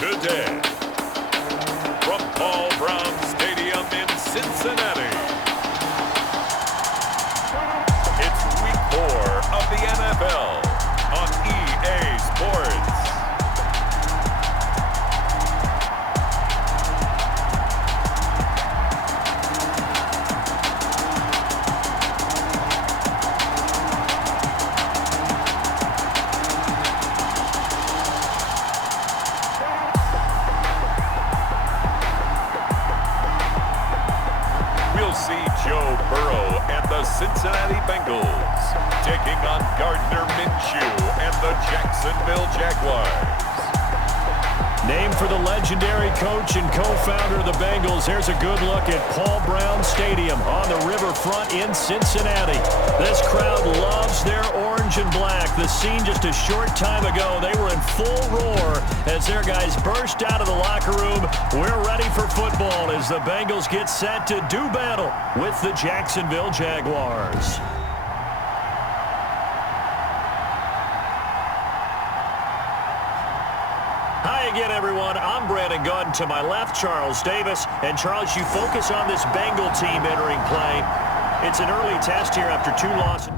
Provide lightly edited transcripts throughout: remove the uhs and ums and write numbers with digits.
today. From Paul Brown Stadium in Cincinnati, it's Week 4 of the NFL on EA Sports. We'll see Joe Burrow and the Cincinnati Bengals taking on Gardner Minshew and the Jacksonville Jaguars. Named for the legendary coach and co-founder of the Bengals, here's a good look at Paul Brown Stadium on the riverfront in Cincinnati. This crowd loves their orange and black. The scene just a short time ago, they were in full roar as their guys burst out of the locker room. We're ready for football as the Bengals get set to do battle with the Jacksonville Jaguars. Hi again, everyone. I'm Brandon Gunn. To my left, Charles Davis. And Charles, you focus on this Bengal team entering play. It's an early test here after 2 losses.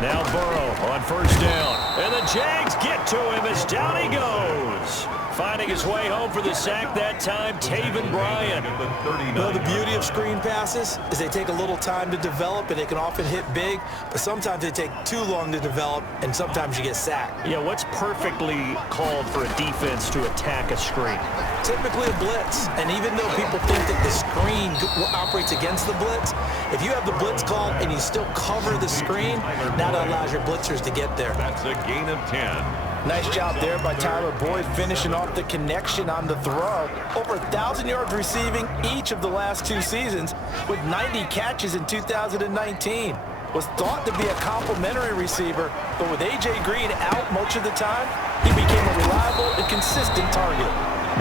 Now Burrow on first down. And the Jags get to him as down he goes. Finding his way home for the sack that time, Taven Bryan. Well, the beauty of screen passes is they take a little time to develop, and they can often hit big, but sometimes they take too long to develop, and sometimes you get sacked. Yeah, what's perfectly called for a defense to attack a screen? Typically a blitz, and even though people think that the screen operates against the blitz, if you have the blitz called and you still cover the screen, now that allows your blitzers to get there. That's a gain of 10. Nice job there by Tyler Boyd, finishing off the connection on the throw. Over 1,000 yards receiving each of the last 2 seasons, with 90 catches in 2019. Was thought to be a complimentary receiver, but with A.J. Green out much of the time, he became a reliable and consistent target.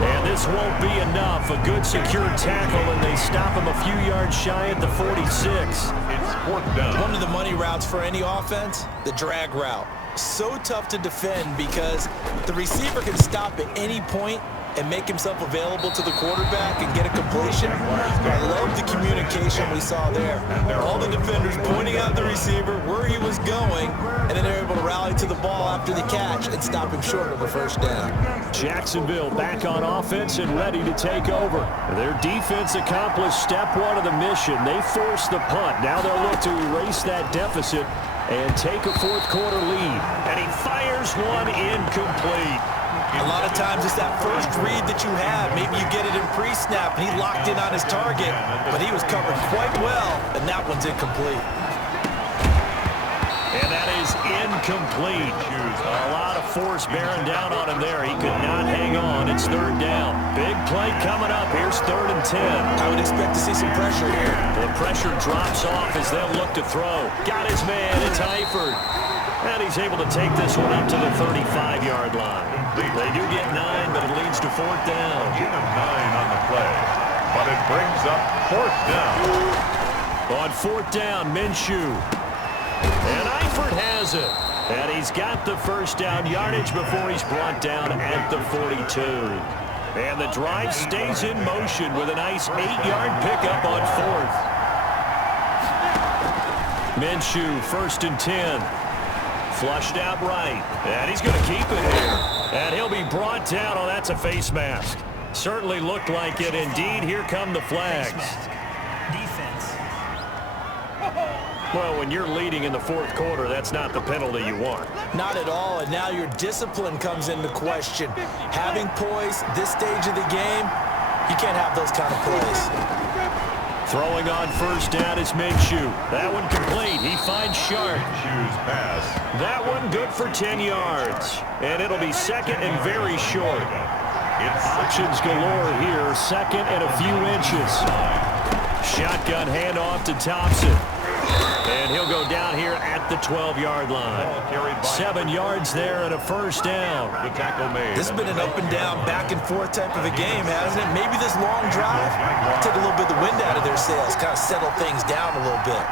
And this won't be enough. A good secure tackle, and they stop him a few yards shy at the 46. It's 4th down. One of the money routes for any offense, the drag route. So tough to defend because the receiver can stop at any point and make himself available to the quarterback and get a completion. But I love the communication we saw there. All the defenders pointing out the receiver where he was going, and then they're able to rally to the ball after the catch and stop him short of the first down. Jacksonville back on offense and ready to take over. Their defense accomplished step 1 of the mission. They forced the punt. Now they'll look to erase that deficit and take a 4th quarter lead. And he fires one incomplete. A lot of times it's that first read that you have. Maybe you get it in pre-snap, and he locked in on his target, but he was covered quite well, and that one's incomplete. And that is incomplete. A lot of force bearing down on him there. He could not hang on. It's 3rd down. Big play coming up. Here's 3rd and 10. I would expect to see some pressure here. The pressure drops off as they'll look to throw. Got his man. It's Eifert. And he's able to take this one up to the 35-yard line. They do get 9, but it leads to 4th down. Gain of 9 on the play, but it brings up 4th down. On 4th down, Minshew. And Eifert has it. And he's got the first down yardage before he's brought down at the 42. And the drive stays in motion with a nice 8-yard pickup on 4th. Minshew, 1st and 10. Flushed out right. And he's going to keep it here. And he'll be brought down. Oh, that's a face mask. Certainly looked like it. Indeed, here come the flags. Defense. Well, when you're leading in the 4th quarter, that's not the penalty you want. Not at all, and now your discipline comes into question. Having poise this stage of the game, you can't have those kind of plays. Throwing on first down is Minshew. That one complete. He finds Sharp. Minshew's pass. That one good for 10 yards. And it'll be second and very short. Options galore here. Second and a few inches. Shotgun handoff to Thompson. And he'll go down here at the 12-yard line. 7 yards there and a first down. The tackle made. This has been an up-and-down, back-and-forth type of a game, hasn't it? Maybe this long drive take a little bit of the wind out of their sails, kind of settle things down a little bit.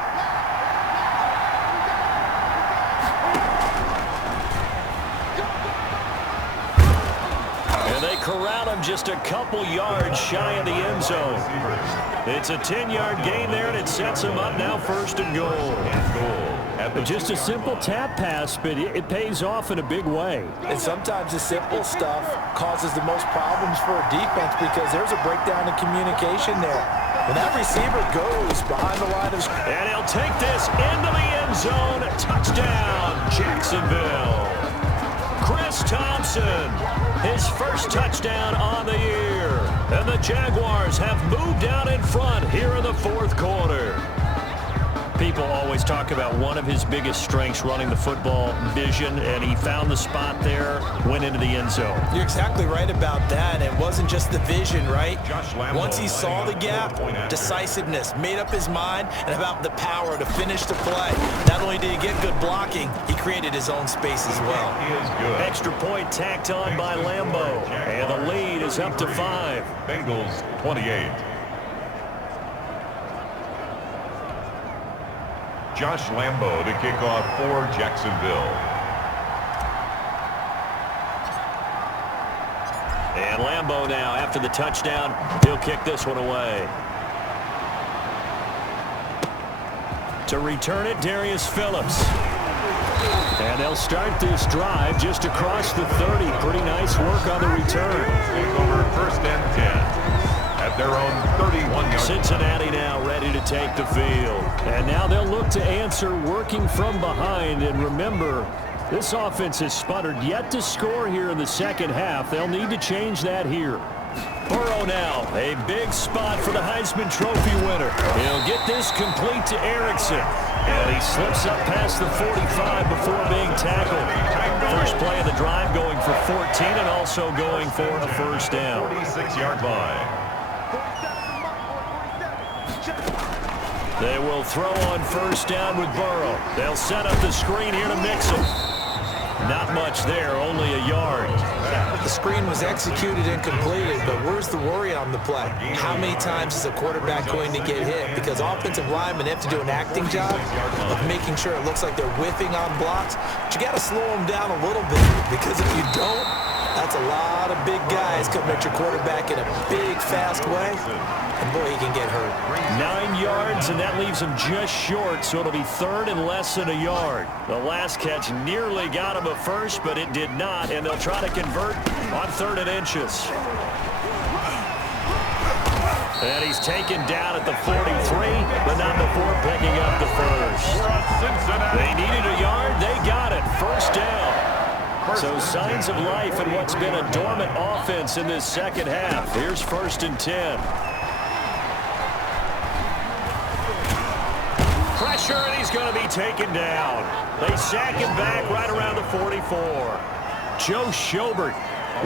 And they corral him just a couple yards shy of the end zone. It's a 10-yard gain there, and it sets him up now first and goal. Just a simple tap pass, but it pays off in a big way. And sometimes the simple stuff causes the most problems for a defense because there's a breakdown in communication there. When that receiver goes behind the line of scrimmage. And he'll take this into the end zone. Touchdown, Jacksonville. Chris Thompson, his first touchdown on the year. And the Jaguars have moved out in front here in the fourth quarter. People always talk about one of his biggest strengths, running the football, vision, and he found the spot there, went into the end zone. You're exactly right about that. It wasn't just the vision, right? Once he saw the gap, decisiveness, made up his mind, and about the power to finish the play. Not only did he get good blocking, he created his own space as well. Extra point tacked on by Lambo, and the lead is up to 5. Bengals 28. Josh Lambo to kick off for Jacksonville. And Lambo now, after the touchdown, he'll kick this one away. To return it, Darius Phillips. And they'll start this drive just across the 30. Pretty nice work on the return. Take over first and 10. At their own 31-yard. Cincinnati now ready to take the field. And now they'll look to answer working from behind. And remember, this offense has sputtered yet to score here in the second half. They'll need to change that here. Burrow now, a big spot for the Heisman Trophy winner. He'll get this complete to Erickson. And he slips up past the 45 before being tackled. First play of the drive going for 14 and also going for a first down. 46-yard line. They will throw on first down with Burrow. They'll set up the screen here to mix him. Not much there, only a yard. The screen was executed and completed, but where's the worry on the play? How many times is a quarterback going to get hit? Because offensive linemen have to do an acting job of making sure it looks like they're whiffing on blocks. But you got to slow them down a little bit, because if you don't, that's a lot of big guys coming at your quarterback in a big, fast way. And boy, he can get hurt. 9 yards, and that leaves him just short, so it'll be third and less than a yard. The last catch nearly got him a first, but it did not, and they'll try to convert on 3rd and inches. And he's taken down at the 43, but not before picking up the first. They needed a yard. They got it. First down. So signs of life in what's been a dormant offense in this second half. Here's 1st and 10. Pressure, and he's going to be taken down. They sack him back right around the 44. Joe Schobert,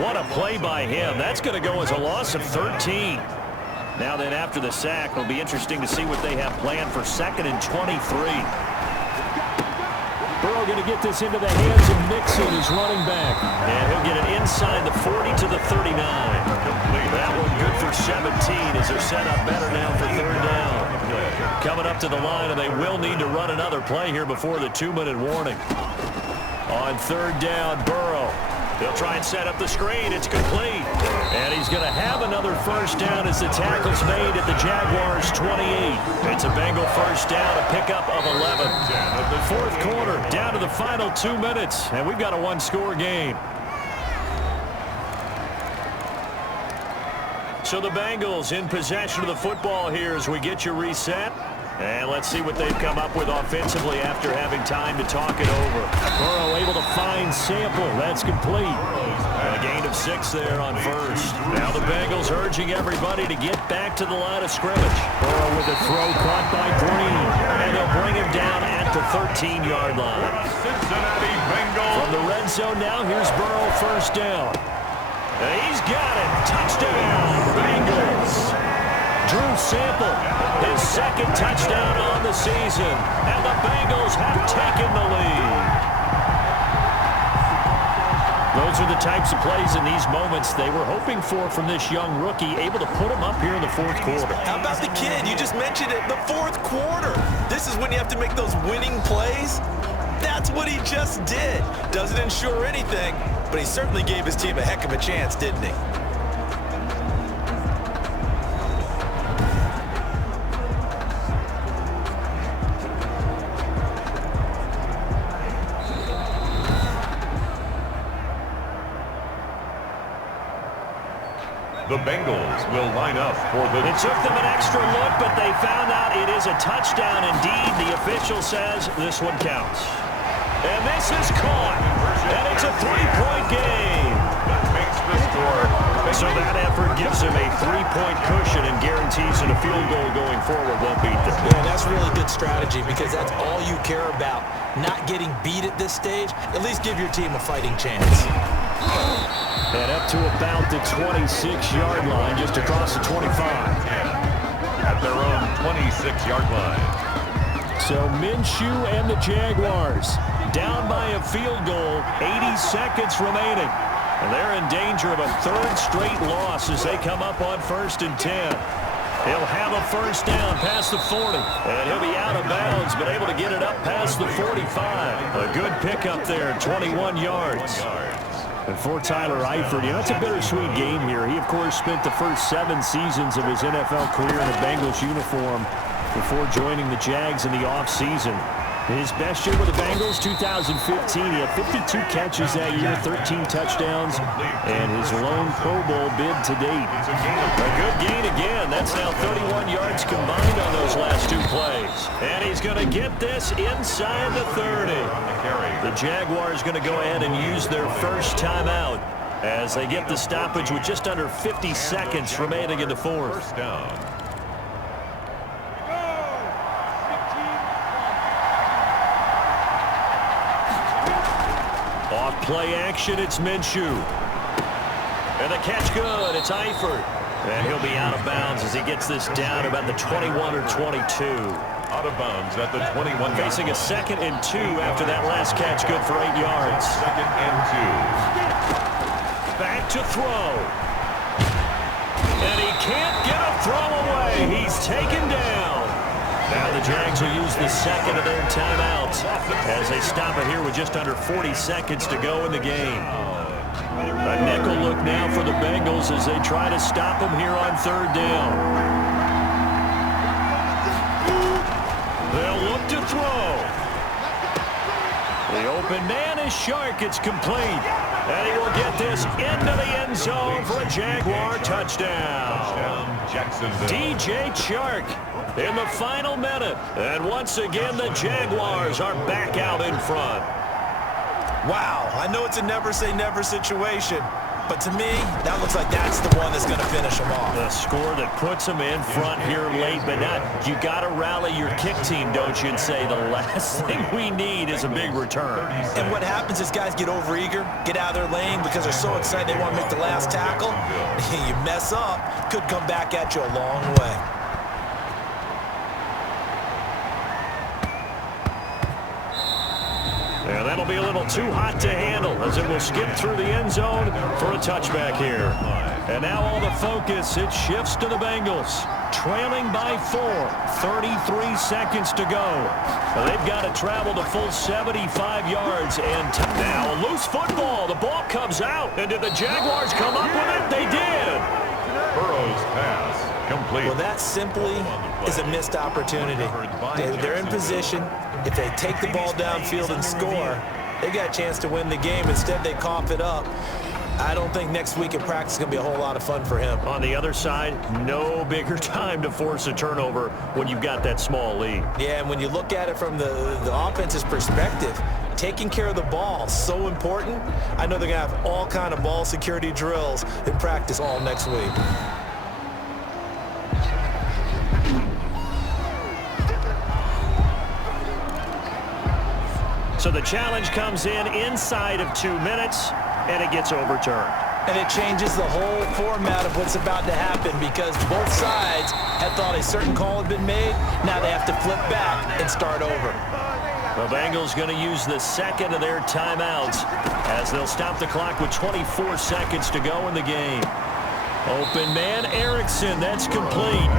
what a play by him. That's going to go as a loss of 13. Now then, after the sack, it'll be interesting to see what they have planned for 2nd and 23. Burrow going to get this into the hands of Mixon, his running back. And he'll get it inside the 40 to the 39. That one good for 17 as they're set up better now for 3rd down. Coming up to the line, and they will need to run another play here before the 2-minute warning. On 3rd down, Burrow. They'll try and set up the screen. It's complete. And he's going to have another first down as the tackle's made at the Jaguars' 28. It's a Bengal first down, a pickup of 11. The 4th quarter, down to the final 2 minutes, and we've got a 1-score game. So the Bengals in possession of the football here as we get you reset. And let's see what they've come up with offensively after having time to talk it over. Burrow able to find Sample. That's complete. And a gain of of 6 there on first. Now the Bengals urging everybody to get back to the line of scrimmage. Burrow with a throw caught by Green. And they'll bring him down at the 13-yard line. Cincinnati Bengals. From the red zone now, here's Burrow first down. And he's got it. Touchdown, Bengals. Drew Sample, his second touchdown on the season. And the Bengals have taken the lead. Those are the types of plays in these moments they were hoping for from this young rookie, able to put him up here in the fourth quarter. How about the kid? You just mentioned it, the fourth quarter. This is when you have to make those winning plays. That's what he just did. Doesn't ensure anything, but he certainly gave his team a heck of a chance, didn't he? The Bengals will line up for the... It took them an extra look, but they found out it is a touchdown indeed. The official says this one counts. And this is caught. And it's a 3-point game. That makes the score. So that effort gives him a 3-point cushion and guarantees that a field goal going forward won't beat them. Yeah, that's really good strategy because that's all you care about. Not getting beat at this stage. At least give your team a fighting chance. And up to about the 26-yard line, just across the 25. At their own 26-yard line. So Minshew and the Jaguars down by a field goal, 80 seconds remaining. And they're in danger of a third straight loss as they come up on 1st and 10. He'll have a first down past the 40. And he'll be out of bounds, but able to get it up past the 45. A good pickup there, 21 yards. And for Tyler Eifert, you know, it's a bittersweet game here. He, of course, spent the first 7 seasons of his NFL career in a Bengals uniform before joining the Jags in the offseason. His best year with the Bengals, 2015. He had 52 catches that year, 13 touchdowns, and his lone Pro Bowl bid to date. A good gain again. That's now 31 yards combined on those last 2 plays. And he's going to get this inside the 30. The Jaguars going to go ahead and use their first timeout as they get the stoppage with just under 50 seconds remaining in the fourth. First down. Off play action, it's Minshew. And the catch good, it's Eifert. And he'll be out of bounds as he gets this down about the 21 or 22. Out of bounds at the 21. Facing a 2nd and 2 after that last catch, good for 8 yards. 2nd and 2. Back to throw. And he can't get a throw away. He's taken down. Now the Jags will use the second of their timeouts as they stop it here with just under 40 seconds to go in the game. A nickel look now for the Bengals as they try to stop him here on 3rd down. They'll look to throw. The open man is Shark. It's complete. And he will get this into the end zone for a Jaguar touchdown. Jacksonville. DJ Chark in the final minute. And once again, the Jaguars are back out in front. Wow, I know it's a never-say-never situation, but to me, that looks like that's the one that's going to finish them off. The score that puts them in front here late, but not. You got to rally your kick team, don't you, and say the last thing we need is a big return. And what happens is guys get overeager, get out of their lane because they're so excited they want to make the last tackle. You mess up, could come back at you a long way. Yeah, that'll be a little too hot to handle as it will skip through the end zone for a touchback here. And now all the focus, it shifts to the Bengals. Trailing by 4, 33 seconds to go. Now they've got to travel the full 75 yards. And now a loose football. The ball comes out. And did the Jaguars come up with it? They did. Burrow's pass complete. Well, that simply is a missed opportunity. They're in position. If they take the ball downfield and score, they got a chance to win the game. Instead, they cough it up. I don't think next week in practice is going to be a whole lot of fun for him. On the other side, no bigger time to force a turnover when you've got that small lead. Yeah, and when you look at it from the offense's perspective, taking care of the ball, so important. I know they're going to have all kind of ball security drills in practice all next week. So the challenge comes in inside of 2 minutes, and it gets overturned. And it changes the whole format of what's about to happen because both sides had thought a certain call had been made. Now they have to flip back and start over. The Bengals going to use the second of their timeouts as they'll stop the clock with 24 seconds to go in the game. Open man, Erickson, that's complete.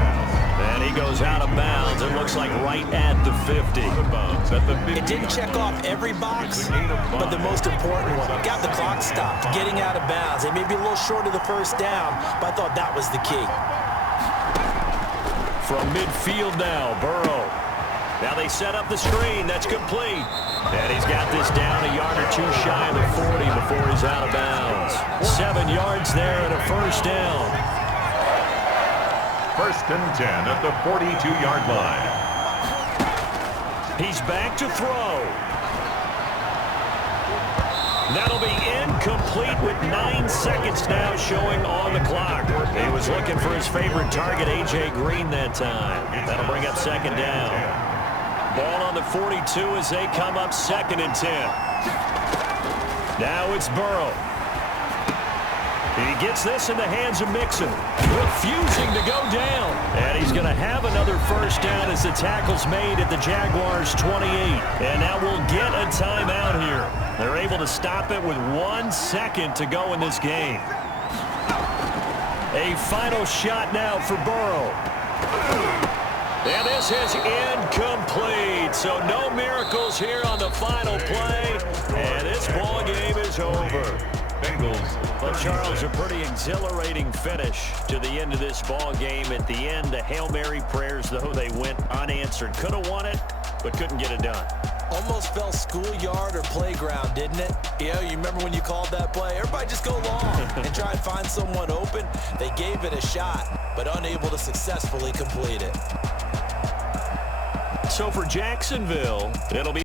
And he goes out of bounds. It looks like right at the 50. It didn't check off every box, but the most important one. Got the clock stopped, getting out of bounds. They may be a little short of the first down, but I thought that was the key. From midfield now, Burrow. Now they set up the screen. That's complete. And he's got this down a yard or two shy of the 40 before he's out of bounds. 7 yards there and a first down. 1st and 10 at the 42-yard line. He's back to throw. That'll be incomplete with 9 seconds now showing on the clock. He was looking for his favorite target, A.J. Green, that time. That'll bring up 2nd down. Ball on the 42 as they come up 2nd and 10. Now it's Burrow. He gets this in the hands of Mixon, refusing to go down. And he's going to have another first down as the tackle's made at the Jaguars' 28. And now we'll get a timeout here. They're able to stop it with 1 second to go in this game. A final shot now for Burrow. And this is incomplete. So no miracles here on the final play. And this ball game is over. Well, Charles, a pretty exhilarating finish to the end of this ball game. At the end, the Hail Mary prayers, though, they went unanswered. Could have won it, but couldn't get it done. Almost felt schoolyard or playground, didn't it? Yeah, you remember when you called that play? Everybody just go long and try and find someone open. They gave it a shot, but unable to successfully complete it. So for Jacksonville, it'll be